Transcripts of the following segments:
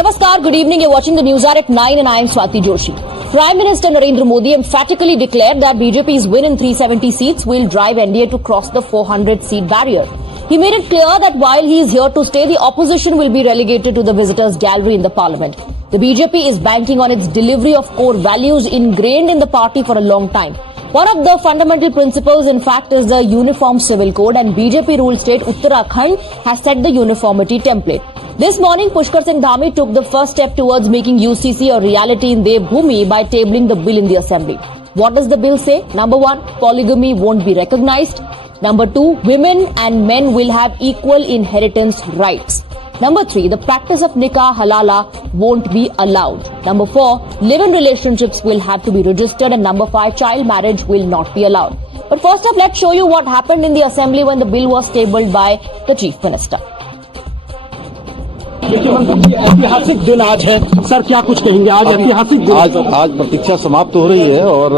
Namaskar, good evening. You're watching the News Hour at 9 and I am Swati Joshi. Prime Minister Narendra Modi emphatically declared that BJP's win in 370 seats will drive NDA to cross the 400-seat barrier. He made it clear that while he is here to stay, the opposition will be relegated to the visitors' gallery in the parliament. The BJP is banking on its delivery of core values ingrained in the party for a long time. One of the fundamental principles, in fact, is the Uniform Civil Code, and BJP-ruled state Uttarakhand has set the uniformity template. This morning, Pushkar Singh Dhami took the first step towards making UCC a reality in Devbhoomi by tabling the bill in the assembly. What does the bill say? Number 1, polygamy won't be recognized. Number 2, women and men will have equal inheritance rights. Number 3, the practice of nikah halala won't be allowed. Number 4, live-in relationships will have to be registered. And number 5, child marriage will not be allowed. But first up, let's show you what happened in the assembly when the bill was tabled by the Chief Minister. ऐतिहासिक दिन आज है sir, क्या कुछ कहेंगे? आज ऐतिहासिक दिन, आज प्रतीक्षा समाप्त हो रही है और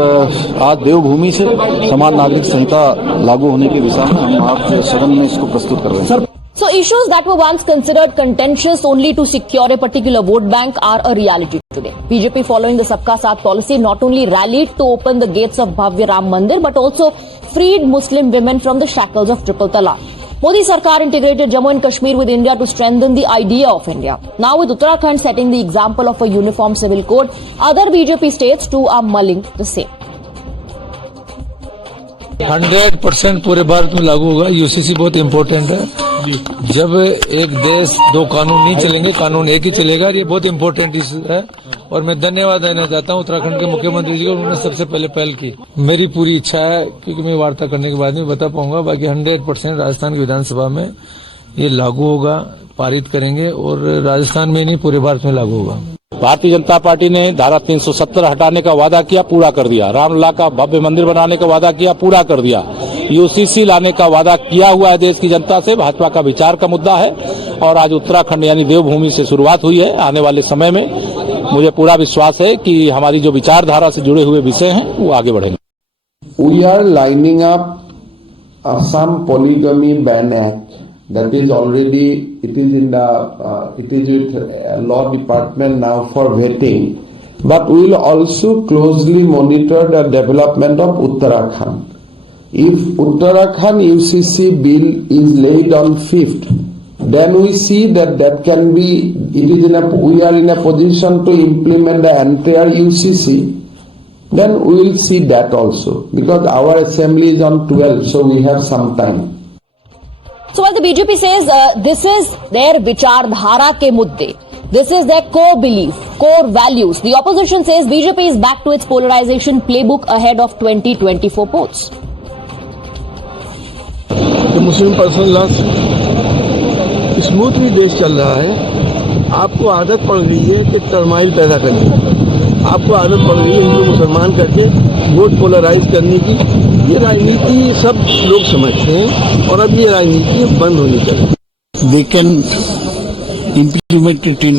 आज देवभूमि से समान नागरिक संहिता लागू होने के विषय में हम आज सदन में इसको प्रस्तुत कर रहे हैं sir. So issues that were once considered contentious only to secure a particular vote bank are a reality today. BJP, following the Sabka Saath policy, not only rallied to open the gates of Bhavya Ram Mandir but also freed Muslim women from the shackles of triple talaq. Modi Sarkar integrated Jammu and Kashmir with India to strengthen the idea of India. Now with Uttarakhand setting the example of a uniform civil code, other BJP states too are mulling the same. 100% पूरे भारत में लागू होगा। UCC बहुत important है। जब एक देश दो कानून नहीं चलेंगे, कानून एक ही चलेगा। ये बहुत इम्पोर्टेंट इशू है और मैं धन्यवाद देना चाहता हूँ उत्तराखंड के मुख्यमंत्री जी को, उन्होंने सबसे पहले पहल की। मेरी पूरी इच्छा है, क्योंकि मैं वार्ता करने के बाद में बता पाऊंगा, बाकी 100% राजस्थान की विधानसभा में ये लागू होगा, पारित करेंगे और राजस्थान में नहीं पूरे भारत में लागू होगा। भारतीय जनता पार्टी ने धारा 370 हटाने का वादा किया, पूरा कर दिया। रामलला का भव्य मंदिर बनाने का वादा किया, पूरा कर दिया। यूसीसी लाने का वादा किया हुआ है देश की जनता से। भाजपा का विचार का मुद्दा है और आज उत्तराखंड यानी देवभूमि से शुरुआत हुई है। आने वाले समय में मुझे पूरा विश्वास है कि हमारी जो विचारधारा से जुड़े हुए विषय हैं वो आगे बढ़ेंगे। We are lining up Assam Polygamy Ban Act. That is already, it is with Law Department now for vetting. But we will also closely monitor the development of Uttarakhand. If Uttarakhand UCC bill is laid on 5th, then we see that can be, we are in a position to implement the entire UCC. Then we will see that also, because our assembly is on 12th, so we have some time. So while the BJP says this is their vichardhara ke mudde, this is their core belief, core values, the opposition says BJP is back to its polarization playbook ahead of 2024 polls. The Muslim personal law smoothly देश चल रहा है। आपको आदत पड़ गई है कि टर्माइल पैदा करने की, आपको आदत पड़ गई है हिंदू मुसलमान करके वोट पोलराइज करने की। ये राजनीति सब लोग समझते हैं और अब ये राजनीति बंद होनी चाहिए। They can implement it in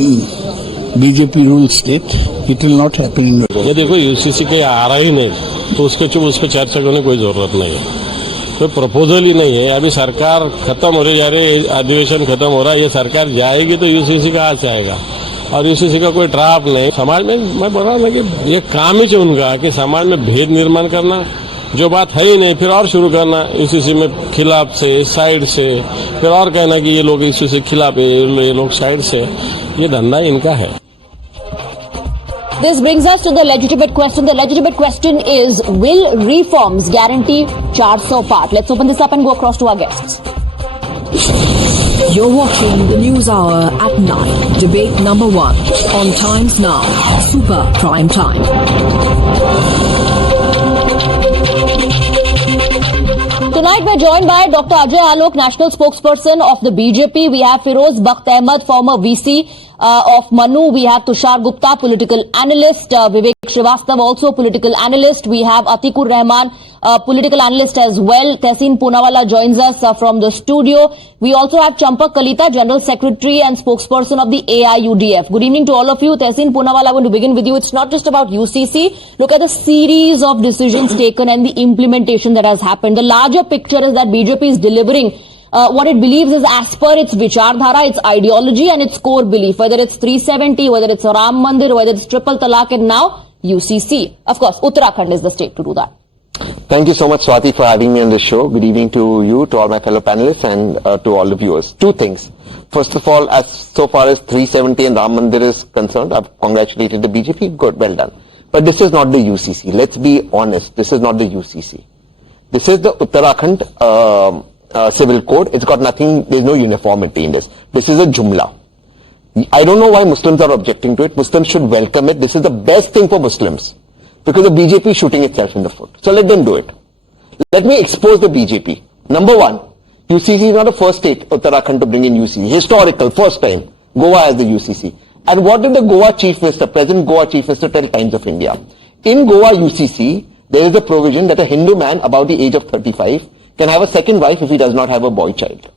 BJP rule state. It will not happen in. ये देखो यूसीसी के आ रहा ही नहीं तो उस पर चर्चा करने कोई जरूरत नहीं है। कोई प्रपोजल ही नहीं है। अभी सरकार खत्म हो रही जा रही है, अधिवेशन खत्म हो रहा है। ये सरकार जाएगी तो यूसीसी कहाँ से आएगा और यूसीसी का कोई ड्राफ्ट नहीं। समाज में मैं बोल रहा हूँ कि ये काम ही है उनका कि समाज में भेद निर्माण करना, जो बात है ही नहीं फिर और शुरू करना यूसीसी में खिलाफ से, साइड से, फिर और कहना कि ये लोग यूसीसी के खिलाफ है, ये लोग साइड से। ये धंधा इनका है। This brings us to the legitimate question. The legitimate question is, will reforms guarantee 400 part? Let's open this up and go across to our guests. You're watching the News Hour at 9. Debate number 1 on Times Now. Super Prime Time. Tonight we're joined by Dr. Ajay Alok, national spokesperson of the BJP. We have Firoz Bakht Ahmed, former VC of Manu. We have Tushar Gupta, political analyst. Vivek Srivastava, also political analyst. We have Atikur Rahman, political analyst as well. Tehseen Poonawalla joins us from the studio. We also have Champak Kalita, general secretary and spokesperson of the AIUDF. Good evening to all of you. Tehseen Poonawalla, I want to begin with you. It's not just about UCC. Look at the series of decisions taken and the implementation that has happened. The larger picture is that BJP is delivering what it believes is as per its vichardhara, its ideology and its core belief, whether it's 370, whether it's Ram Mandir, whether it's triple talaq, and now UCC. Of course, Uttarakhand is the state to do that. Thank you so much, Swati, for having me on this show. Good evening to you, to all my fellow panelists, and to all the viewers. Two things. First of all, so far as 370 and Ram Mandir is concerned, I've congratulated the BJP. Good, well done. But this is not the UCC. Let's be honest. This is not the UCC. This is the Uttarakhand civil code. It's got nothing, there's no uniformity in this. This is a jumla. I don't know why Muslims are objecting to it. Muslims should welcome it. This is the best thing for Muslims. Because the BJP is shooting itself in the foot. So let them do it. Let me expose the BJP. Number one, UCC is not the first state, Uttarakhand, to bring in UCC. Historical, first time. Goa has the UCC. And what did the Goa Chief Minister, present Goa Chief Minister, tell Times of India? In Goa UCC, there is a provision that a Hindu man above the age of 35 can have a second wife if he does not have a boy child.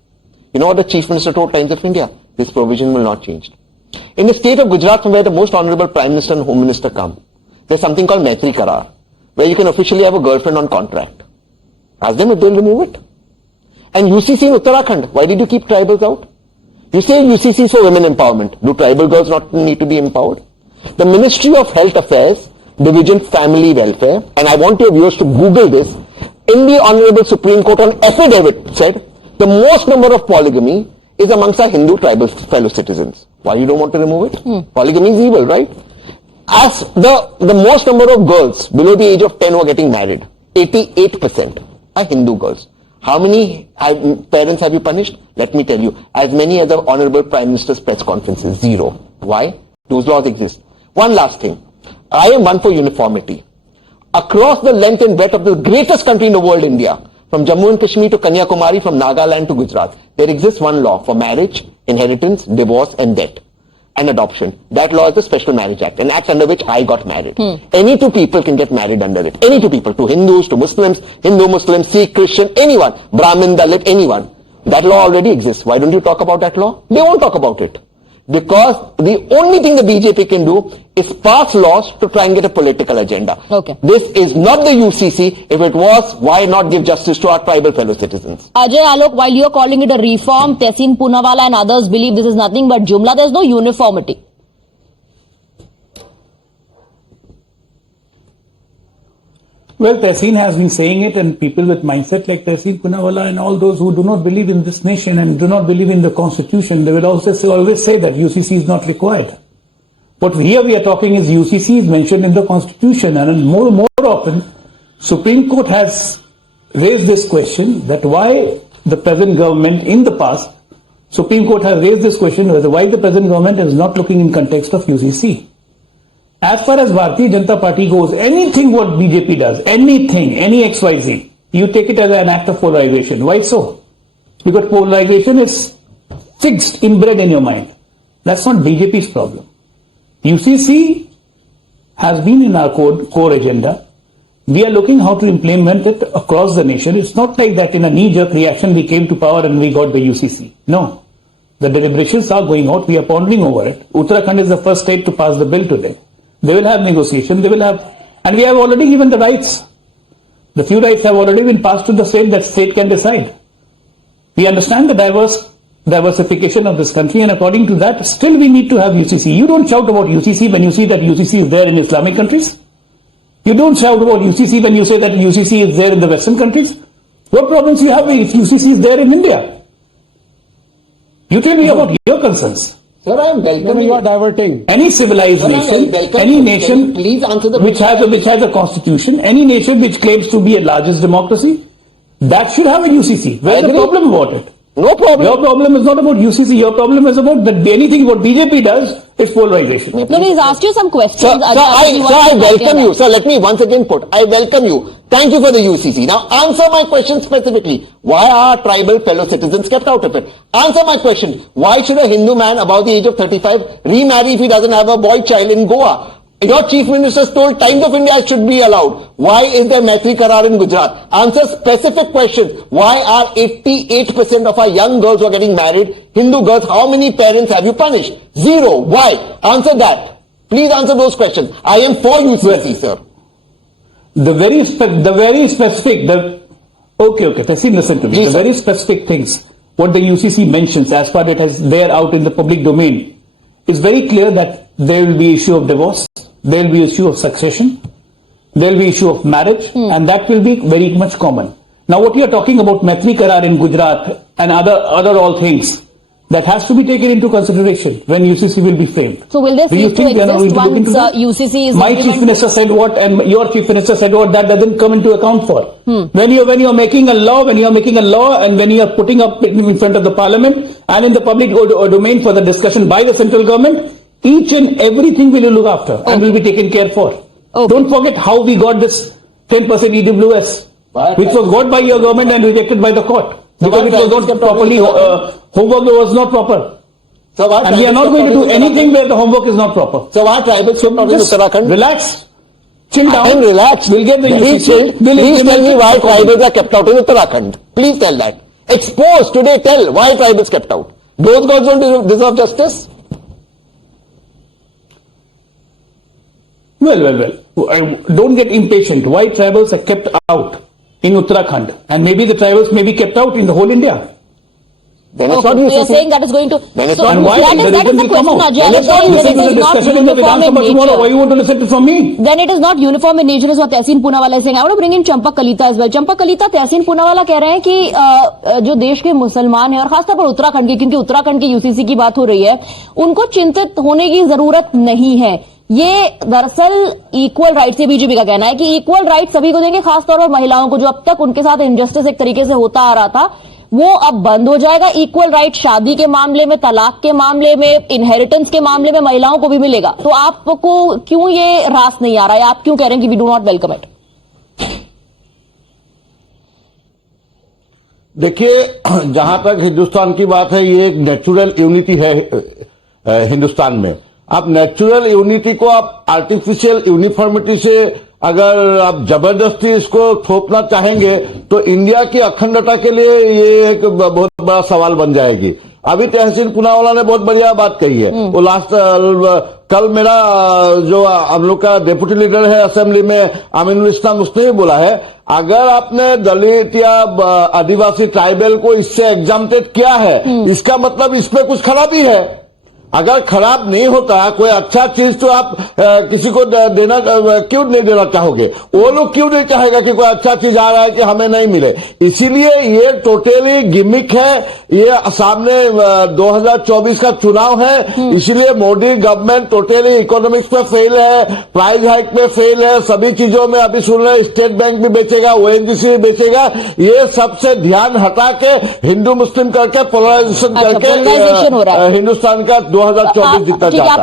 You know what the Chief Minister told Times of India? This provision will not change. In the state of Gujarat, from where the most honorable Prime Minister and Home Minister come, there's something called Maitri Karar, where you can officially have a girlfriend on contract. Ask them if they'll remove it. And UCC in Uttarakhand, why did you keep tribals out? You say UCC is for women empowerment. Do tribal girls not need to be empowered? The Ministry of Health Affairs, Division Family Welfare, and I want your viewers to Google this, in the Honorable Supreme Court on affidavit said, the most number of polygamy is amongst our Hindu tribal fellow citizens. Why you don't want to remove it? Polygamy is evil, right? As the most number of girls below the age of 10 who are getting married, 88% are Hindu girls. How many parents have you punished? Let me tell you, as many as the Honorable Prime Minister's press conferences, 0. Why? Those laws exist. One last thing. I am one for uniformity. Across the length and breadth of the greatest country in the world, India, from Jammu and Kashmir to Kanyakumari, from Nagaland to Gujarat, there exists one law for marriage, inheritance, divorce and death. And adoption. That law is the Special Marriage Act, an act under which I got married. Any two people can get married under it. Any two people, to Hindus, to Muslims, Hindu, Muslim, Sikh, Christian, anyone, Brahmin, Dalit, anyone. That law already exists. Why don't you talk about that law? They won't talk about it. Because the only thing the BJP can do is pass laws to try and get a political agenda. Okay. This is not the UCC. If it was, why not give justice to our tribal fellow citizens? Ajay Alok, while you're calling it a reform, Tehseen Poonawalla and others believe this is nothing but jumla. There's no uniformity. Well, Tehseen has been saying it, and people with mindset like Tehseen Poonawalla and all those who do not believe in this nation and do not believe in the constitution, they will also always say that UCC is not required. What here we are talking is UCC is mentioned in the constitution, and more often, Supreme Court has raised this question that why the present government in the past, Supreme Court has raised this question whether why the present government is not looking in context of UCC. As far as Bharatiya Janata Party goes, anything what BJP does, anything, any XYZ, you take it as an act of polarization. Why so? Because polarization is fixed, inbred in your mind. That's not BJP's problem. UCC has been in our core agenda. We are looking how to implement it across the nation. It's not like that in a knee-jerk reaction we came to power and we got the UCC. No. The deliberations are going out. We are pondering over it. Uttarakhand is the first state to pass the bill today. They will have negotiation, they will have, and we have already given the rights. The few rights have already been passed to the state that state can decide. We understand the diversification of this country, and according to that, still we need to have UCC. You don't shout about UCC when you see that UCC is there in Islamic countries. You don't shout about UCC when you say that UCC is there in the Western countries. What problems you have if UCC is there in India? You tell me about your concerns. Sir, I am welcoming. You are diverting. Any civilized nation, any nation please answer the which has a constitution, any nation which claims to be a largest democracy, that should have a UCC. Where's the problem about it? No problem. Your problem is not about UCC. Your problem is about that anything what BJP does is polarization. No, he's asked you some questions. Sir, I welcome you. Sir, let me once again put, I welcome you. Thank you for the UCC. Now answer my question specifically. Why are tribal fellow citizens kept out of it? Answer my question. Why should a Hindu man above the age of 35 remarry if he doesn't have a boy child in Goa? Your Chief Minister told Times of India it should be allowed. Why is there Maitri Karar in Gujarat? Answer specific questions. Why are 88% of our young girls who are getting married Hindu girls? How many parents have you punished? 0. Why? Answer that. Please answer those questions. I am for UCC, sir. Okay, Tehseen, listen to me. Please, the very specific things what the UCC mentions as far as it has there out in the public domain, is very clear that there will be issue of divorce, there will be issue of succession, there will be issue of marriage, and that will be very much common. Now, what you are talking about, Maitri Karar in Gujarat and other all things, that has to be taken into consideration when UCC will be framed. So will this Do you need to think they are not exist going to look once into that? UCC is My chief implemented? minister said what, and your chief minister said what, that doesn't come into account for. When you are making a law, and when you are putting up in front of the parliament and in the public domain for the discussion by the central government, each and everything will you look after and will be taken care for. Okay. Don't forget how we got this 10% EWS, which was got by your government and rejected by the court. Because it was not properly, homework was not proper. And we are not going to do anything where the homework is not proper. So why tribals kept out in Just Uttarakhand? relax. Chill down. I am relaxed. We'll get the Please, UCC. We'll please tell implement me it. why tribals are kept out in Uttarakhand. Please tell that. Expose today, tell why tribals kept out. Those guys don't deserve justice. Well. Don't get impatient. Why tribals are kept out in Uttarakhand? And maybe the tribals may be kept out in the whole India. Then it's Okay, not so you're UCC. saying that is going to... Then it's so not And why that the is the reason will come question, out? Ajay. Then You're it's not saying listen that to it the is not discussion in the uniform Vedanta in Sabha tomorrow. Why nature. you want to listen to from me? Then it is not uniform in nature is what Tehseen Poonawala is saying. I want to bring in Champak Kalita as well. Champak Kalita, Tehseen Poonawala कह रहे हैं कि जो देश के मुसलमान हैं और खासतौर पर उत्तराखंड के, क्योंकि उत्तराखंड की यूसीसी की बात हो रही है, उनको चिंतित होने की जरूरत नहीं है. ये दरअसल इक्वल राइट्स, ये बीजेपी का कहना है कि इक्वल राइट सभी को देंगे, खासतौर पर महिलाओं को, जो अब तक उनके साथ इनजस्टिस एक तरीके से होता आ रहा था, वो अब बंद हो जाएगा. इक्वल राइट शादी के मामले में, तलाक के मामले में, इनहेरिटेंस के मामले में महिलाओं को भी मिलेगा. तो आपको क्यों ये रास नहीं आ रहा है? आप क्यों कह रहे हैं कि we do not welcome it? देखिए, जहां तक हिंदुस्तान की बात है, ये एक नेचुरल यूनिटी है हिंदुस्तान में. आप नेचुरल यूनिटी को आप आर्टिफिशियल यूनिफॉर्मिटी से अगर आप जबरदस्ती इसको थोपना चाहेंगे तो इंडिया की अखंडता के लिए ये एक बहुत बड़ा सवाल बन जाएगी. अभी तहसीन पूनावाला ने बहुत बढ़िया बात कही है. वो कल मेरा जो हम लोग का डेप्यूटी लीडर है असेंबली में, आमिनुल इस्लाम, उसने भी बोला है, अगर आपने दलित या आदिवासी ट्राइबल को इससे एग्जाम्प्टेड किया है, इसका मतलब इसमें कुछ खराबी है. अगर खराब नहीं होता, कोई अच्छा चीज तो आप किसी को देना क्यों नहीं देना चाहोगे? वो लोग क्यों नहीं चाहेगा कि कोई अच्छा चीज आ रहा है कि हमें नहीं मिले? इसीलिए ये टोटली गिमिक है. ये सामने 2024 का चुनाव है, इसीलिए मोदी गवर्नमेंट टोटली इकोनॉमिक्स में फेल है, प्राइस हाइक में फेल है, सभी चीजों में. अभी सुन रहे स्टेट बैंक भी बेचेगा, ओएनजीसी भी बेचेगा. ये सबसे ध्यान हटा के हिंदू मुस्लिम करके पोलराइजेशन पोलराइजेशन हो रहा करके है. हिंदुस्तान का 2024 जीतना ठीक है, चाहता है.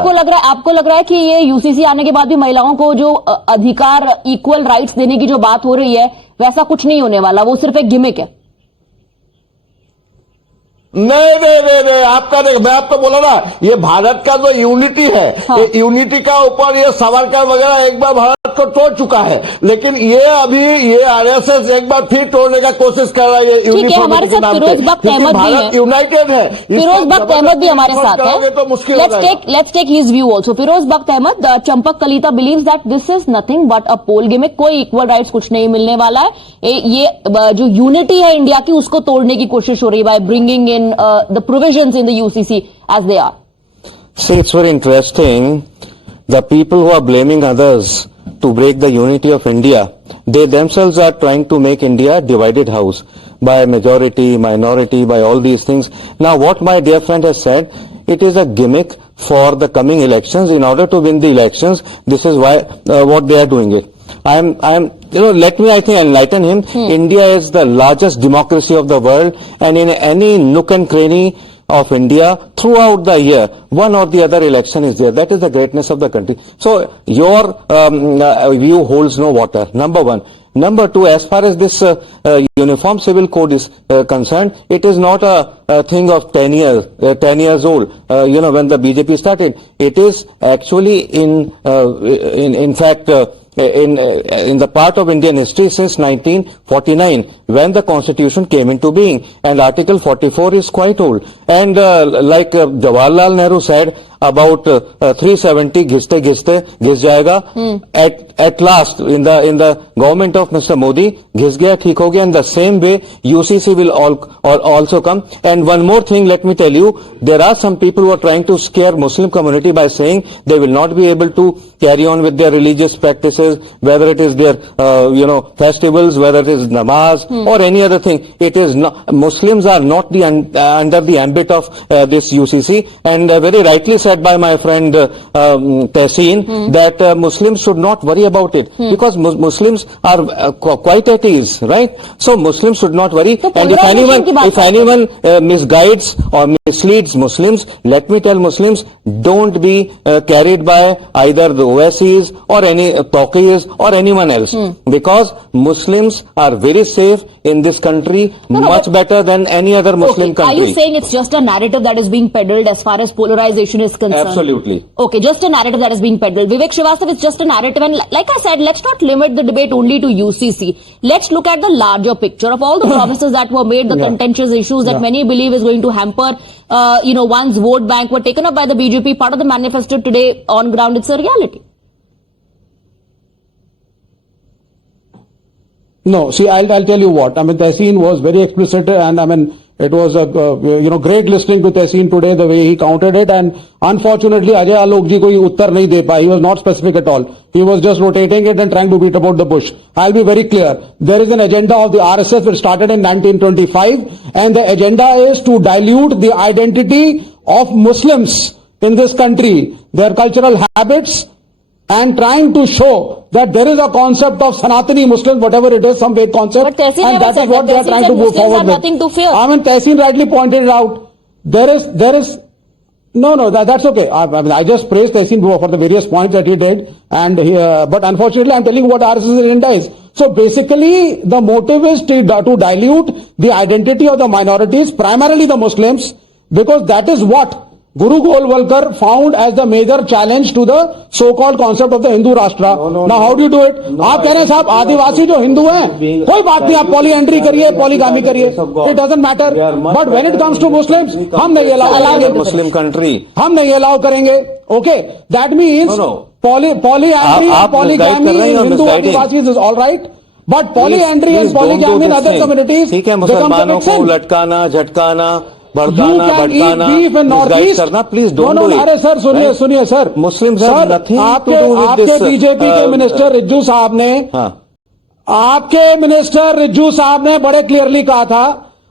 आपको लग रहा है कि ये यूसीसी आने के बाद भी महिलाओं को जो अधिकार, इक्वल राइट्स देने की जो बात हो रही है, वैसा कुछ नहीं होने वाला, वो सिर्फ एक गिमिक है? नहीं, आपका देख, मैं आपको बोला ना, ये भारत का जो यूनिटी है, ये यूनिटी का ऊपर ये सावरकर वगैरह एक बार भारत को तोड़ चुका है, लेकिन ये अभी ये आरएसएस एक बार फिर तोड़ने का कोशिश कर रहा है. ठीक है, हमारे साथ फिरोज बख्त अहमद भी है. यूनाइटेड है. फिरोज बख्त अहमद भी हमारे साथ है. तो मुश्किल हो जाएगा. Let's take his view also. Firoz Bakht Ahmed, Champak Kalita believes that this is nothing but a poll gimmick. कोई इक्वल राइट्स कुछ नहीं मिलने वाला है. ये जो यूनिटी है इंडिया की, उसको तोड़ने की कोशिश हो रही है by bringing in the provisions in the UCC as they are. See, it's very interesting. The people who are blaming others to break the unity of India, they themselves are trying to make India a divided house by majority, minority, by all these things. Now, what my dear friend has said, it is a gimmick for the coming elections. In order to win the elections, this is why what they are doing it. I am, let me, I think, enlighten him. India is the largest democracy of the world, and in any nook and cranny of India, throughout the year, one or the other election is there. That is the greatness of the country. So, your view holds no water, number one. Number two, as far as this Uniform Civil Code is concerned, it is not a thing of 10 years old. When the BJP started, it is actually in fact in the part of Indian history since 1949, when the constitution came into being, and Article 44 is quite old. And like Jawaharlal Nehru said about 370 ghiste घिस जाएगा. At last, in the government of Mr. Modi, घिस गया, ठीक हो गया. In the same way, UCC will also come. And one more thing, let me tell you, there are some people who are trying to scare Muslim community by saying they will not be able to carry on with their religious practices, whether it is their festivals, whether it is namaz or any other thing. It is not, Muslims are not under the ambit of this UCC, and very rightly said by my friend Tehseen that Muslims should not worry about it, because Muslims are quite at ease, right? So Muslims should not worry. And if anyone misguides or misleads Muslims, let me tell Muslims, don't be carried by either the OSCs or any Taqis or anyone else, because Muslims are very safe in this country, much better than any other Muslim country. Are you saying it's just a narrative that is being peddled as far as polarization is concerned? Absolutely. Okay, just a narrative that is being peddled. Vivek Srivastava, it's just a narrative, and like I said, let's not limit the debate only to UCC. Let's look at the larger picture of all the promises that were made, the contentious issues that many believe is going to hamper, one's vote bank were taken up by the BJP. Part of the manifesto today on ground, it's a reality. No, see, I'll tell you what. I mean, Tehseen was very explicit, and I mean, it was great listening to Tehseen today, the way he countered it, and unfortunately, Ajay Alok ji ko ye uttar nahi de pai. He was not specific at all. He was just rotating it and trying to beat about the bush. I'll be very clear. There is an agenda of the RSS which started in 1925, and the agenda is to dilute the identity of Muslims in this country, their cultural habits, and trying to show that there is a concept of Sanatani Muslims, whatever it is, some vague concept, and that is what they are trying to go forward with. Nothing to fear. I mean, Tehseen rightly pointed it out. There is no, that's okay. I mean, I just praised Tehseen for the various points that he did, and but unfortunately, I'm telling you what RSS agenda is. So basically, the motive is to dilute the identity of the minorities, primarily the Muslims, because that is what Guru Golwalkar found as the major challenge to the so-called concept of the Hindu Rashtra. Now, how do you do it? आप कह रहे हैं साहब आदिवासी जो हिंदू हैं, कोई बात नहीं, आप polyandry करिए, polygamy करिए, it doesn't matter. But when it comes to Muslims, हम नहीं allow करेंगे. Muslim country. हम नहीं allow करेंगे. Okay, that means polyandry and polygamy in Hindu Adivasis is all right. But polyandry and polygamy in other communities ठीक है, मुसलमानों को लटकाना, झटकाना, भड़काना, करना, प्लीज डोंट डू इट. अरे सर सुनिए सर, मुस्लिम आपके बीजेपी के मिनिस्टर रिज्जू साहब ने, आपके मिनिस्टर रिज्जू साहब ने बड़े क्लियरली कहा था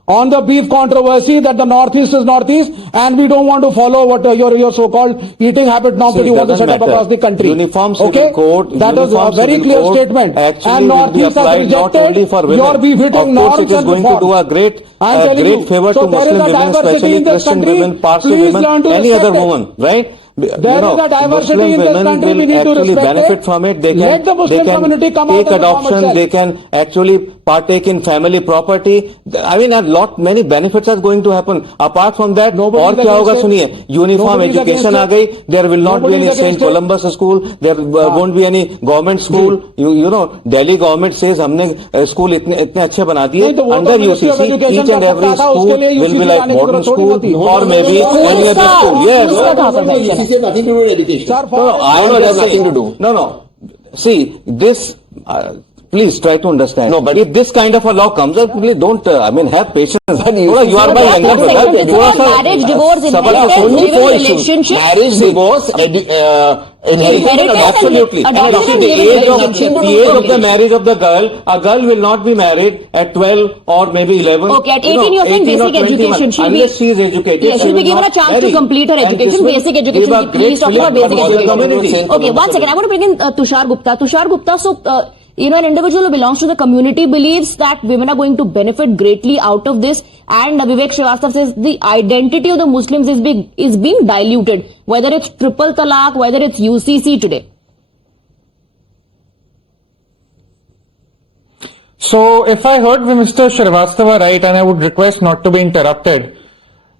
on the beef controversy that the northeast is northeast and we don't want to follow what your so-called eating habit norms that you want to set up across the country. Uniform civil code, that was a very clear statement. And northeast has rejected your beef eating norms. It is going to do a great favor to Muslim women, especially Christian women, Parsi women, any other woman, right? There is a diversity in this country, we need to respect benefit from it. They can, let the Muslim community come out take adoption, they can actually partake in family property. I mean, many benefits are going to happen. Apart from that, और क्या होगा सुनिए, uniform education आ गई, there will not be any St. Columbus school, there won't be any government school. You know, Delhi government says हमने school इतने अच्छे बना दिए. Under UCC, each and every school will be like modern school or maybe any other school. Yes. It has nothing to do with education. Sir, I know it has nothing to do. No. See, this, please try to understand. No, but if this kind of a law comes up, please don't, have patience. You are my younger brother. It's not marriage, divorce, inheritance, relationship. Marriage, divorce, Inheritance, absolutely. and And adoption, the age relationship. of the marriage of the girl, a girl will not be married at 12 or maybe 11. Okay, at 18 you're saying 18 or basic 21. education. Unless she is educated, Yes, she'll be given a chance to complete her education, basic education. He's talking about basic education. Okay, one second. I want to bring in Tushar Gupta. Tushar Gupta, so, an individual who belongs to the community believes that women are going to benefit greatly out of this, and Vivek Srivastava says the identity of the Muslims is being diluted, whether it's triple talaq, whether it's UCC today. So, if I heard Mr. Srivastava right, and I would request not to be interrupted,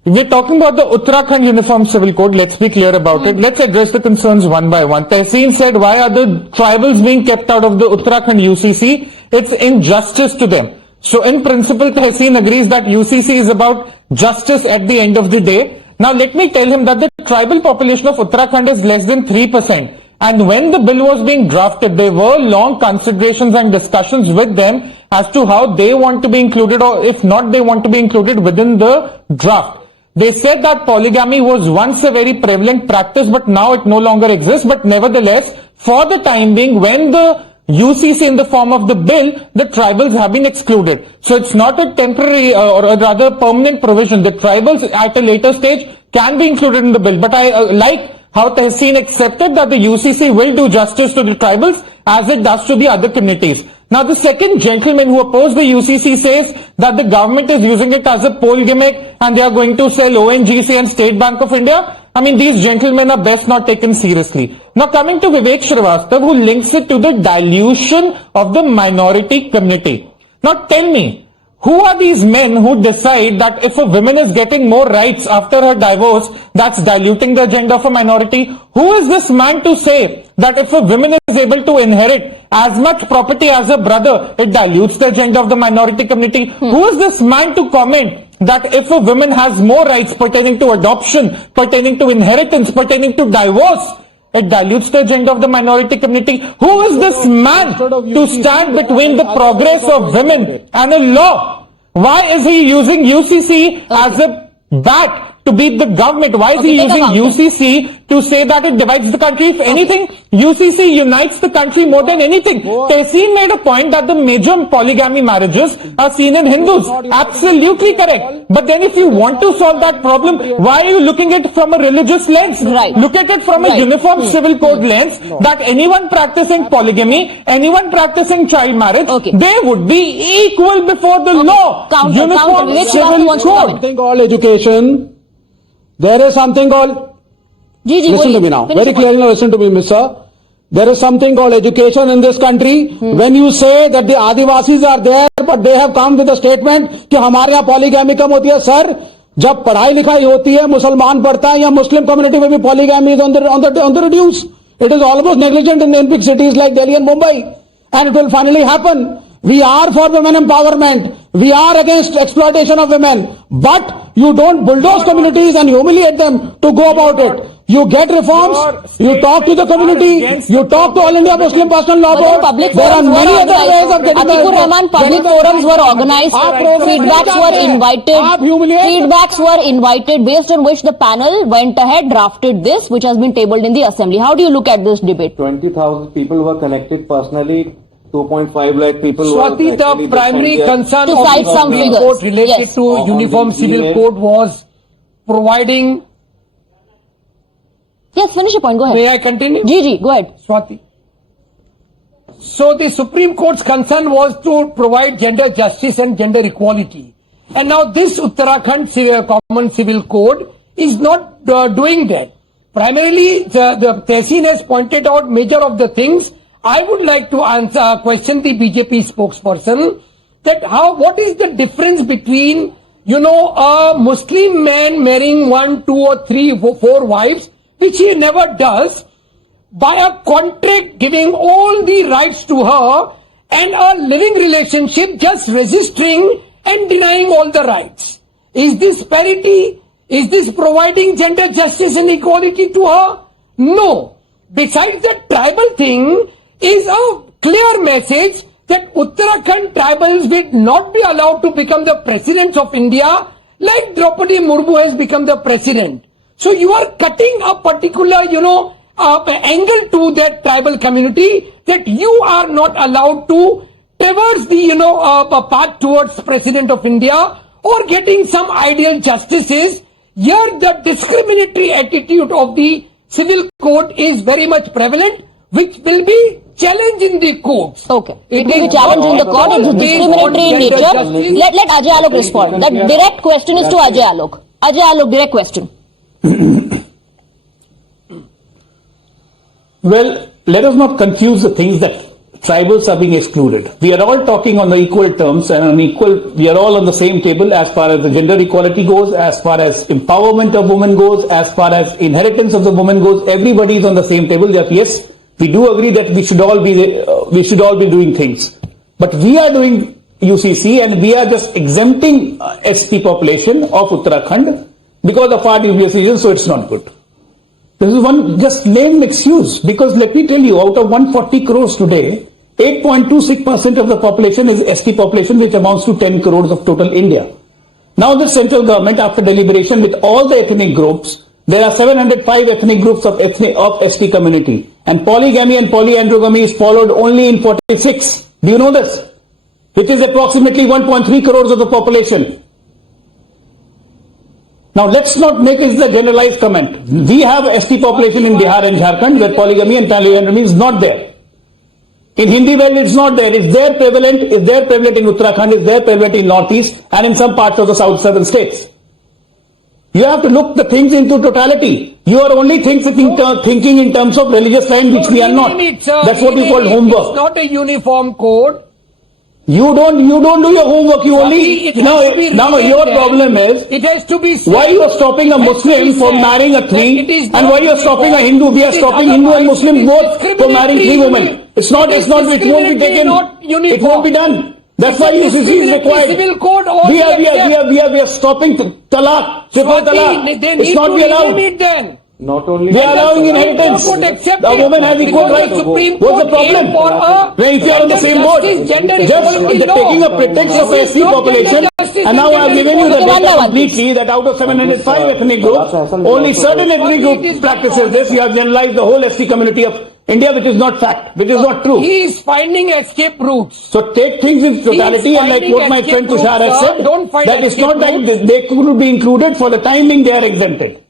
We're talking about the Uttarakhand Uniform Civil Code. Let's be clear about it. Let's address the concerns one by one. Tehseen said, why are the tribals being kept out of the Uttarakhand UCC? It's injustice to them. So in principle, Tehseen agrees that UCC is about justice at the end of the day. Now let me tell him that the tribal population of Uttarakhand is less than 3%. And when the bill was being drafted, there were long considerations and discussions with them as to how they want to be included, or if not, they want to be included within the draft. They said that polygamy was once a very prevalent practice, but now it no longer exists. But nevertheless, for the time being, when the UCC in the form of the bill, the tribals have been excluded. So it's not a temporary or rather permanent provision. The tribals at a later stage can be included in the bill. But I like how Tehseen accepted that the UCC will do justice to the tribals as it does to the other communities. Now the second gentleman who opposed the UCC says that the government is using it as a poll gimmick and they are going to sell ONGC and State Bank of India. I mean, these gentlemen are best not taken seriously. Now coming to Vivek Srivastava, who links it to the dilution of the minority community. Now tell me, who are these men who decide that if a woman is getting more rights after her divorce, that's diluting the agenda of a minority? Who is this man to say that if a woman is able to inherit as much property as a brother, it dilutes the agenda of the minority community? Who is this man to comment that if a woman has more rights pertaining to adoption, pertaining to inheritance, pertaining to divorce, it dilutes the agenda of the minority community? Who is this man to stand between the progress of women and a law? Why is he using UCC as a bat to beat the government? Why is he using UCC to say that it divides the country? If anything, UCC unites the country more than anything. Tehseen made a point that the major polygamy marriages are seen in Hindus. Absolutely correct. But then if you want to solve that problem, why are you looking at it from a religious lens? Right. Look at it from a uniform civil code lens, that anyone practicing polygamy, anyone practicing child marriage, they would be equal before the law. Uniform civil code. Something called education. There is something called, listen to me now, very clearly listen to me, mister. There is something called education in this country. When you say that the Adivasis are there, but they have come with a statement कि हमारे यहाँ polygamy कम होती है, sir, जब पढ़ाई लिखाई होती है, मुसलमान पढ़ता है या Muslim community में भी polygamy is on the reduce. It is almost negligent in big cities like Delhi and Mumbai, and it will finally happen. We are for women empowerment. We are against exploitation of women. But you don't bulldoze communities and humiliate them to go about it. You get reforms, you talk to the community, you talk to All India Muslim Personal Law Board. There are many other ways of getting Atikur Rahman, public forums were organized, feedbacks were invited, based on which the panel went ahead, drafted this, which has been tabled in the assembly. How do you look at this debate? 20,000 people were connected personally. 2.5 lakh people Swati, the primary concern To of cite the some Supreme figures. Court related Yes. to Uniform Civil Code was providing. Yes, finish your point. Go ahead. May I continue? Ji, go ahead. Swati. So the Supreme Court's concern was to provide gender justice and gender equality. And now this Uttarakhand Common Civil Code is not doing that. Primarily, the Tehseen has pointed out major of the things. I would like to question the BJP spokesperson that what is the difference between, a Muslim man marrying 1, 2 or 3, 4 wives, which he never does, by a contract giving all the rights to her, and a living relationship just registering and denying all the rights. Is this parity? Is this providing gender justice and equality to her? No. Besides the tribal thing, is a clear message that Uttarakhand tribals will not be allowed to become the presidents of India like Draupadi Murmu has become the president. So you are cutting a particular, angle to that tribal community, that you are not allowed to traverse the, path towards president of India or getting some ideal justices. Here the discriminatory attitude of the civil code is very much prevalent, which will be challenged in the courts. Okay. It will be challenged in the court. It's discriminatory in nature. Let Ajay Alok respond. The direct question is to Ajay Alok. Ajay Alok, direct question. Well, let us not confuse the things that tribals are being excluded. We are all talking on the equal terms and on equal, we are all on the same table as far as the gender equality goes, as far as empowerment of women goes, as far as inheritance of the woman goes. Everybody is on the same table. That yes, we do agree that we should all be doing things. But we are doing UCC and we are just exempting ST population of Uttarakhand because of our dubious reasons, so it's not good. This is one just lame excuse, because let me tell you, out of 140 crores today, 8.26% of the population is ST population, which amounts to 10 crores of total India. Now the central government, after deliberation with all the ethnic groups, there are 705 ethnic groups of ST community, and polygamy and polyandrogamy is followed only in 46. Do you know this? Which is approximately 1.3 crores of the population. Now let's not make it the generalized comment. We have ST population in Bihar and Jharkhand where polygamy and polyandry is not there. In Hindi belt it's not there. It's there prevalent in Uttarakhand, it's there prevalent in Northeast and in some parts of the southern states. You have to look the things into totality. You are only thinking in terms of religious line, which we are not. That's what is called homework. It's not a uniform code. You don't do your homework. You only now your problem is it has to be said, why you are stopping a Muslim from marrying a three, and why you are stopping a Hindu. We are stopping Hindu and Muslim both from marrying three women. It won't be taken. It won't be done. That's why UCC is required. We are stopping talaq, triple talaq. It's not be allowed. Not only we are allowing inheritance. The woman has equal rights. What's the problem? If you are on the same board, just taking a pretext of a SC population, and now I have given you the data completely that out of 705 ethnic groups, only certain ethnic group practices this. You have generalized the whole SC community of India, which is not fact, which is not true. He is finding escape routes. So take things in totality, and like what my friend Tushar has said, that it's not like they could be included. For the time being, they are exempted.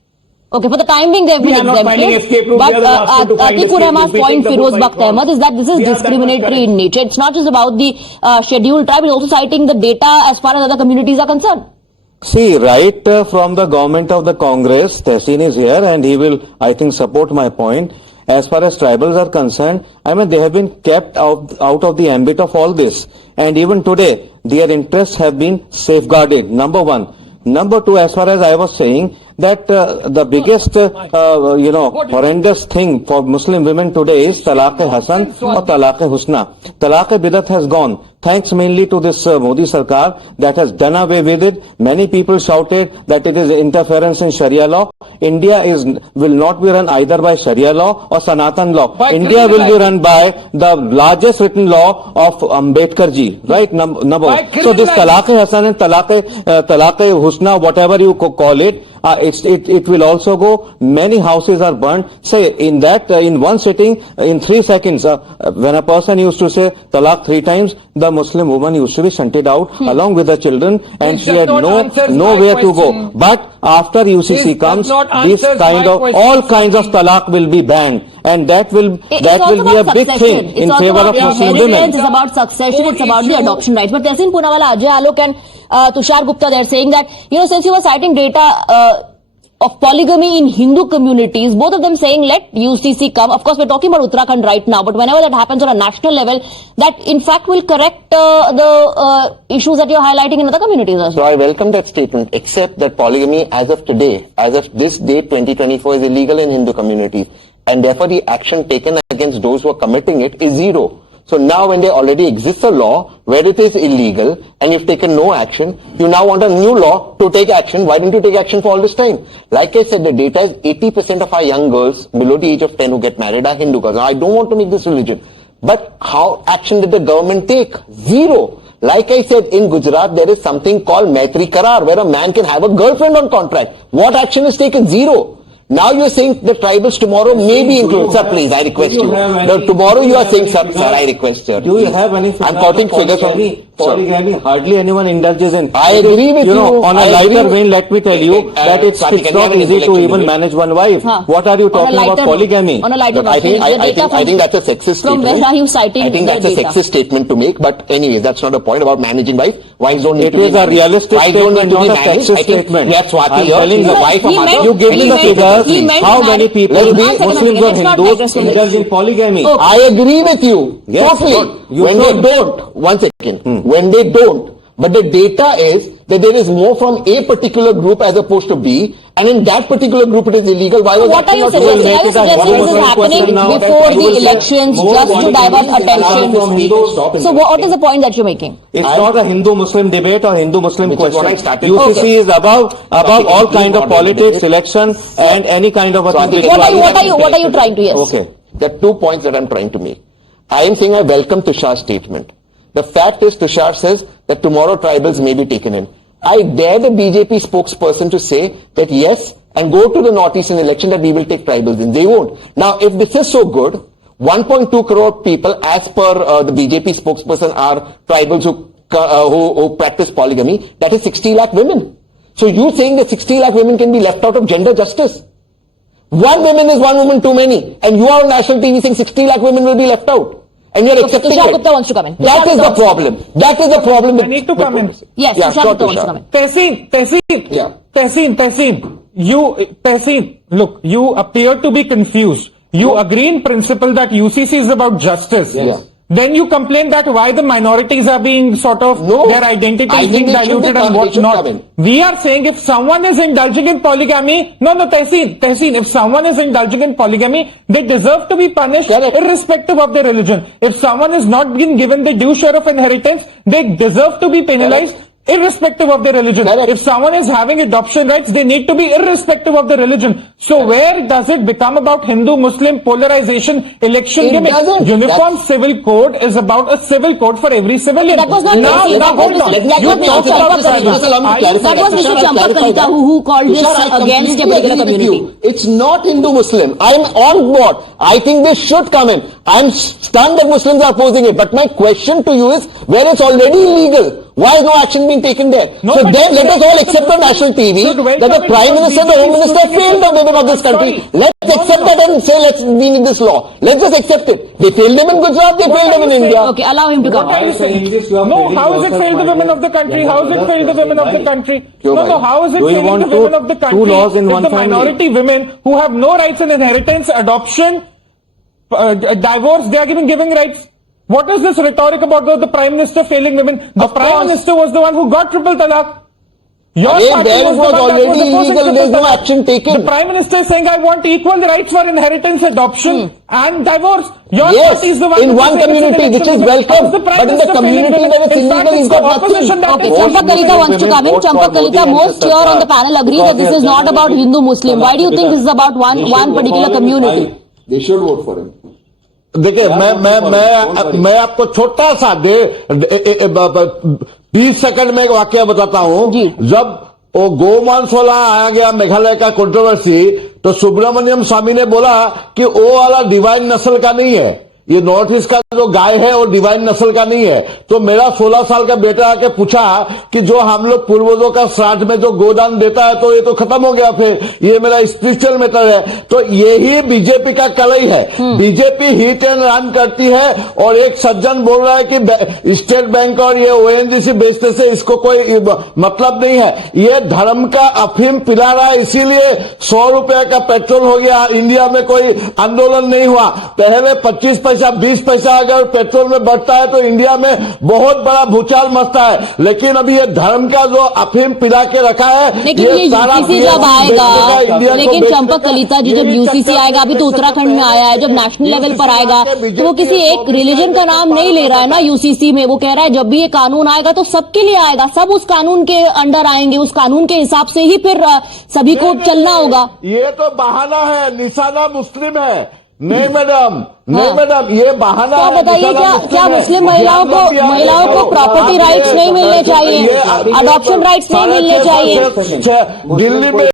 Okay, for the time being they've been exempted, but Atikur Ahmad's point, Firoz Bakht Ahmad, is that this is discriminatory in nature. It's not just about the scheduled tribe, it's also citing the data as far as other communities are concerned. See, right from the government of the Congress, Tehseen is here and he will, I think, support my point. As far as tribals are concerned, I mean, they have been kept out of the ambit of all this. And even today, their interests have been safeguarded, number one. Number two, as far as I was saying, that the biggest, horrendous thing for Muslim women today is Talaq-e-Hasan or Talaq-e-Husna. Talaq-e-Bidat has gone. Thanks mainly to this Modi Sarkar that has done away with it. Many people shouted that it is interference in Sharia law. India will not be run either by Sharia law or Sanatan law. India will be run by the largest written law of Ambedkar ji, right? Number one. So this Talaq-e-Hasan and Talaq-e-Husna, whatever you call it, it will also go. Many houses are burned. Say in 1 sitting, in 3 seconds, when a person used to say talaq 3 times, the Muslim woman used to be shunted out along with the children, and she had nowhere to go. But after UCC comes, all kinds of talaq will be banned, and that will be a big thing in favor of Muslim women. It's about succession, it's about the adoption rights. But Tehseen Poonawalla, Ajay Alok and Tushar Gupta, they're saying that, since you were citing data of polygamy in Hindu communities, both of them saying let UCC come. Of course, we're talking about Uttarakhand right now, but whenever that happens on a national level, that in fact will correct the issues that you're highlighting in other communities as well. So I welcome that statement, except that polygamy as of today, as of this date 2024, is illegal in Hindu communities, and therefore the action taken against those who are committing it is zero. So now when there already exists a law where it is illegal and you've taken no action, you now want a new law to take action. Why didn't you take action for all this time? Like I said, the data is 80% of our young girls below the age of 10 who get married are Hindu girls. Now I don't want to make this religion, but how action did the government take? Zero. Like I said, in Gujarat there is something called Maitri Karar, where a man can have a girlfriend on contract. What action is taken? Zero. Now you are saying the tribals tomorrow may be included. Sir, please, I request you. Tomorrow you are saying, sir, I request, sir. Do you have any? I'm quoting figures from polygamy. Hardly anyone indulges in. I agree with you. On a lighter vein, let me tell you that it's not easy to even manage one wife. What are you talking about polygamy? On a lighter I think that's a sexist from statement. where are you citing I think the that's a data? sexist statement to make. But anyway, that's not the point about managing wife. Wives don't need It to be is a managed. realistic Wives don't statement, need to be not a managed. sexist I think statement. we have Swati I'm here. telling She's you, the wife of he mother. meant- You give me he the meant- figures. he meant How that- many people, Let's be- Muslims or let's not Hindus, digress from this. indulge in polygamy? Okay. I agree with you. Yes, Totally. you When should. they don't, one second. When they don't, but the data is that there is more from A particular group as opposed to B, and in that particular group it is illegal. Why was What that are you not suggesting? illegal? Are you suggesting this is happening before the elections just to divert attention? So what is the point that you're making? It's not a Hindu-Muslim debate or Hindu-Muslim Which is what I question. started. UCC Okay. is above all kind of politics, election, and any kind of a thing. which What are you trying to yes? Okay. There are 2 points that I'm trying to make. I am saying I welcome Tushar's statement. The fact is Tushar says that tomorrow tribals may be taken in. I dare the BJP spokesperson to say that yes, and go to the northeastern election that we will take tribals in. They won't. Now, if this is so good, 1.2 crore people, as per the BJP spokesperson, are tribals who practice polygamy. That is 60 lakh women. So you saying that 60 lakh women can be left out of gender justice? One woman is one woman too many, and you are on national TV saying 60 lakh women will be left out. And you're accepting Tushar it. Gupta wants to come in. That is the problem. That is the problem. I need to come in. Yes, Yeah, Tushar sure, Gupta wants to come Tushar. in. Tehseen, look, you appear to be confused. You agree in principle that UCC is about justice. Yes. Then you complain that why the minorities are being sort of, No. their identity I is think being they should diluted come- and they what should not. come in. We are saying if someone is indulging in polygamy, no, Tehseen, if someone is indulging in polygamy, they deserve to be punished Correct. irrespective of their religion. If someone is not being given the due share of inheritance, they deserve to be penalized irrespective of their religion. Correct. If someone is having adoption rights, they need to be irrespective of the religion. So where does it become about Hindu-Muslim polarization, election It gimmick? doesn't. Uniform civil code is about a civil code for every civilian. That was not now, Tehseen. now That was hold on. Mr. You that was talk Mr. about Champak tribal. Just allow me to I- clarify That was Tushar, Mr. I'll Champak clarify Kalita that. who called this Tushar, I against a completely particular agree with community. you. It's not Hindu-Muslim. I'm on board. I think they should come in. I'm stunned that Muslims are opposing it. But my question to you is, where it's already illegal, why is no action being taken there? No, So but then let us all accept on Muslims national TV should welcome that the it Prime because Minister, the Home Minister BJP is failed the women of this Sorry. country. Let's accept that and say we need this law. Let's just accept it. They failed them in Gujarat, they failed them in India. Okay, allow him to come. What are you saying? No, how is it failed the women of the country? How is it failed the women of the country? No, how is it Do you failing want the women of the country? two laws in if one the family? minority women who have no rights in inheritance, adoption, divorce, they are giving rights. What is this rhetoric about the Prime Minister failing women? The Prime Minister was the one who got triple talaq. Your Again, party there was it the was one that already was opposing illegal. triple There's no talaq. action taken. The Prime Minister is saying, I want equal rights for inheritance, adoption, and divorce. Your Yes, party is the one in who one says it's an community, which is election. welcome. How's the Prime But in the Minister failing community women? where it's In fact, illegal, he's it's the got nothing. opposition that Okay, is Champak Kalita wants to come in. Champak Kalita, most here on the panel agree that this is not about Hindu-Muslim. Why do you think this is about one particular community? They should vote for him. देखिए मैं आपको छोटा सा 20 second में एक वाकया बताता हूं। जब वो गोमांस वाला आया गया मेघालय का कंट्रोवर्सी, तो सुब्रमण्यम स्वामी ने बोला कि वो वाला डिवाइन नस्ल का नहीं है, ये नॉर्थ ईस्ट का जो गाय है वो डिवाइन नस्ल का नहीं है। तो मेरा 16 साल का बेटा आके पूछा कि जो हम लोग पूर्वजों का श्राद्ध में जो गोदान देता है तो ये तो खत्म हो गया, फिर ये मेरा स्पिरिचुअल मैटर है। तो यही बीजेपी का कलई है। बीजेपी हिट एंड रन करती है और एक सज्जन बोल रहा है कि स्टेट बैंक और ये ओएनजीसी बेचने से इसको कोई मतलब नहीं है। ये धर्म का अफीम पिला रहा है, इसीलिए 100 रुपए का पेट्रोल हो गया। इंडिया में कोई आंदोलन नहीं हुआ। पहले 25 पैसा 20 पैसा अगर पेट्रोल में बढ़ता है तो इंडिया में बहुत बड़ा भूचाल मचता है। लेकिन अभी ये धर्म का जो अफीम पिला के रखा है, लेकिन ये यूसीसी जब आएगा, लेकिन चंपक कलिता जी जब यूसीसी आएगा, अभी तो उत्तराखंड में आया है, जब नेशनल लेवल पर आएगा तो वो किसी एक रिलीजन का नाम नहीं ले रहा है ना यूसीसी में। वो कह रहा है जब भी ये कानून आएगा तो सबके लिए आएगा, सब उस कानून के अंडर आएंगे, उस कानून के हिसाब से ही फिर सभी को चलना होगा। ये तो बहाना है, निशाना मुस्लिम है। नहीं मैडम, नहीं मैडम, ये बहाना तो है। बताइए, क्या मुस्लिम महिलाओं को प्रॉपर्टी राइट्स नहीं मिलने चाहिए, अडॉप्शन राइट्स नहीं मिलने चाहिए? दिल्ली में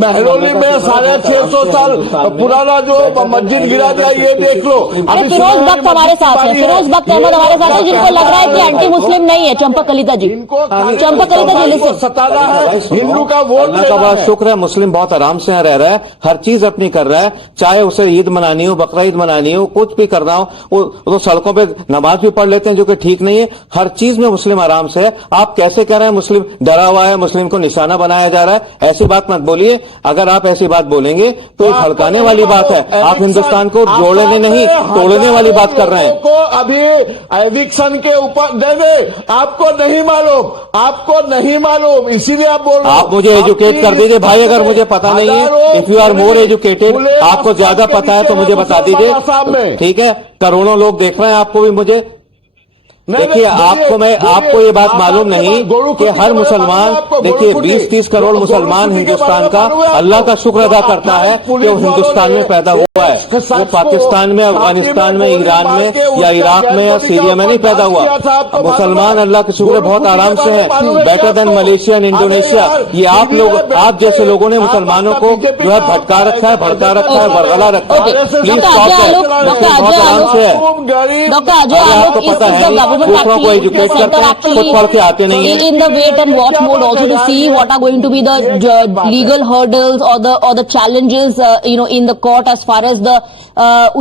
महरौली में 650 साल पुराना जो मस्जिद गिरा गया, ये देख लो। अरे फिरोज बख्त हमारे साथ है, फिरोज बख्त अहमद हमारे साथ है, जिनको लग रहा है कि एंटी मुस्लिम नहीं है। चंपक कलिता जी, चंपक कलिता जी, लिसन। सताना है, हिंदू का वोट अल्लाह का बड़ा शुक्र है, मुस्लिम बहुत आराम से यहाँ रह रहा है, हर चीज अपनी कर रहा है, चाहे उसे ईद मनानी हो, बकरा ईद मनानी हो, कुछ भी करना हो, वो तो सड़कों पे नमाज भी पढ़ लेते हैं, जो कि ठीक नहीं है। हर चीज में मुस्लिम आराम से है। आप कैसे कह रहे हैं मुस्लिम डरा हुआ है, मुस्लिम को निशाना बनाया जा रहा है? ऐसी बात मत बोलिए। अगर आप ऐसी बात बोलेंगे तो भड़काने वाली बात है। आप हिंदुस्तान को जोड़ने नहीं, तोड़ने वाली बात कर रहे हैं। को अभी एविक्शन के ऊपर दे दे, आपको नहीं मालूम, इसीलिए आप बोल रहे हैं। आप मुझे एजुकेट कर दीजिए भाई, अगर मुझे पता नहीं है। If you are more educated, आपको ज्यादा पता है तो मुझे बता दीजिए, ठीक है? करोड़ों लोग देख रहे हैं आपको भी, मुझे देखिए, आपको ये बात मालूम नहीं कि हर मुसलमान, देखिए 20-30 करोड़ मुसलमान हिंदुस्तान का अल्लाह का शुक्र अदा करता है कि वो हिंदुस्तान में पैदा हुआ है। वो पाकिस्तान में, अफगानिस्तान में, ईरान में या इराक में या सीरिया में नहीं पैदा हुआ। मुसलमान अल्लाह के शुक्र बहुत आराम से है, better than Malaysia and Indonesia. ये आप जैसे लोगों ने मुसलमानों को जो है भटका रखा है, बरगला रखा है। प्लीज स्टॉप दैट, बहुत आराम से है। आपको पता है दूसरों को एजुकेट करते हैं, खुद पढ़ के आते नहीं है। In the wait and watch mode also to see what are going to be the legal hurdles or the challenges in the court as far as the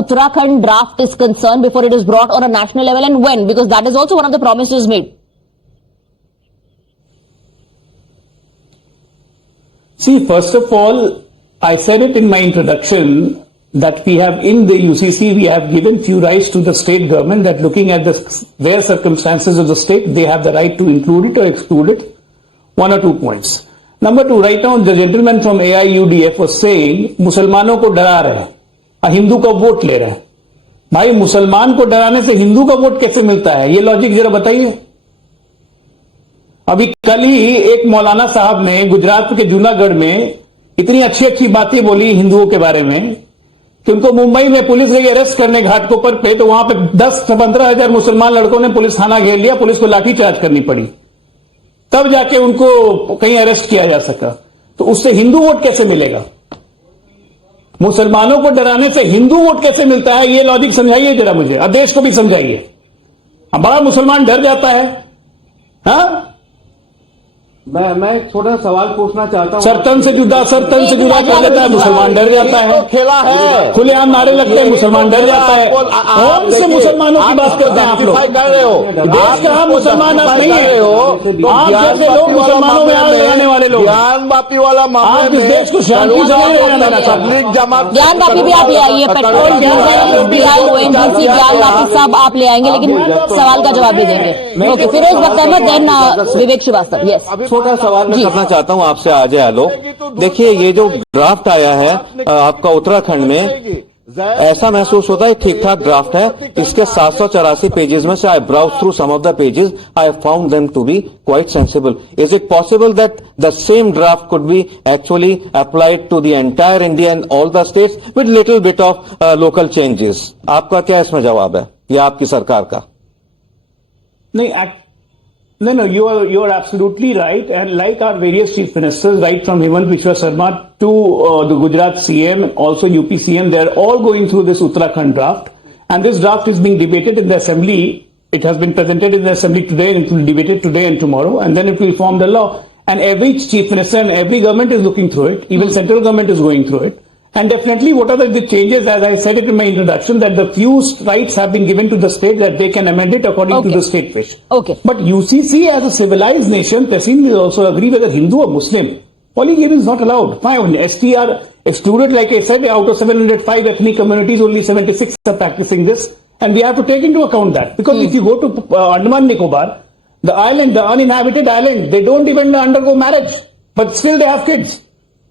Uttarakhand draft is concerned before it is brought on a national level, and when, because that is also one of the promises made. See, first of all, I said it in my introduction that we have in the UCC, we have given few rights to the state government, that looking at the rare circumstances of the state, they have the right to include it or exclude it. 1 or 2 points. Number 2, right now the gentleman from AIUDF was saying मुसलमानों को डरा रहे हैं, हिंदू का vote ले रहे हैं। भाई, मुसलमान को डराने से हिंदू का वोट कैसे मिलता है? ये लॉजिक जरा बताइए। अभी कल ही एक मौलाना साहब ने गुजरात के जूनागढ़ में इतनी अच्छी बातें बोली हिंदुओं के बारे में कि उनको मुंबई में पुलिस गई अरेस्ट करने घाटकोपर पे, तो वहां पे 10 से 15 हजार मुसलमान लड़कों ने पुलिस थाना घेर लिया, पुलिस को लाठीचार्ज करनी पड़ी, तब जाके उनको कहीं अरेस्ट किया जा सका। तो उससे हिंदू वोट कैसे मिलेगा? मुसलमानों को डराने से हिंदू वोट कैसे मिलता है? ये लॉजिक समझाइए जरा मुझे, और देश को भी समझाइए। अब बड़ा मुसलमान डर जाता है। हाँ, मैं एक छोटा सवाल पूछना चाहता हूँ। सरतन से जुदा क्या कहता है? मुसलमान डर जाता है। खेला है, खुलेआम नारे लगते हैं, मुसलमान डर जाता है। कौन से मुसलमानों की बात करते हैं आप लोग? कर रहे हो, देश का मुसलमान आप नहीं है, आप जैसे लोग मुसलमानों में आग लगाने वाले लोग। ज्ञान बापी वाला आप इस देश को शांति से नहीं रहने देना चाहते। ज्ञान बापी भी आप ले आइए, पेट्रोल डीजल ONGC ज्ञान बापी साहब आप ले आएंगे, लेकिन सवाल का जवाब भी देंगे। ओके, फिरोज बख्त अहमद, देन विवेक श्रीवास्तव। यस, छोटा सवाल मैं करना चाहता हूं आपसे अजय आलोक। देखिए, ये जो ड्राफ्ट आया है आपका उत्तराखंड में, ऐसा महसूस होता है ठीक ठाक ड्राफ्ट है। इसके 784 पेजेस में से I browse through some of the pages, I found them to be quite sensible. Is it possible that the same draft could be actually applied to the entire India and all the states with little bit of local changes? आपका क्या इसमें जवाब है, या आपकी सरकार का? नहीं, No, you are absolutely right. And like our various chief ministers, right from Hemant Biswa Sarma to the Gujarat CM, also UP CM, they are all going through this Uttarakhand draft. And this draft is being debated in the assembly. It has been presented in the assembly today, and it will be debated today and tomorrow. And then it will form the law. And every chief minister and every government is looking through it. Even central government is going through it. And definitely what are the changes, as I said it in my introduction, that the few rights have been given to the state that they can amend it according to the state wish. Okay. But UCC as a civilized nation, Tehseen will also agree whether Hindu or Muslim. Polygamy is not allowed. Fine, STR excluded, like I said, out of 705 ethnic communities, only 76 are practicing this. And we have to take into account that. Because if you go to Andaman Nicobar, the island, the uninhabited island, they don't even undergo marriage. But still they have kids.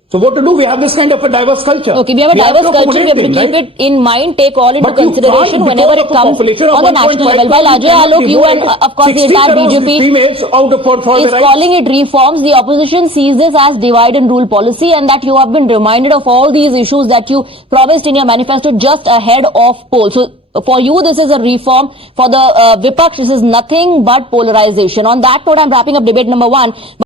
So what to do? We have this kind of a diverse culture. Okay, we have a diverse to culture. We have to accommodate keep things, it in mind, take all into But you consideration can't, whenever because it of a comes population of on the 1.5 national level. While crore, Ajay Alok, you and of course the 60 entire crores BJP females out of for is the right. calling it reforms. The opposition sees this as divide and rule policy, and that you have been reminded of all these issues that you promised in your manifesto just ahead of poll. So for you, this is a reform. For the Vipaksh, this is nothing but polarization. On that note, I'm wrapping up debate number 1.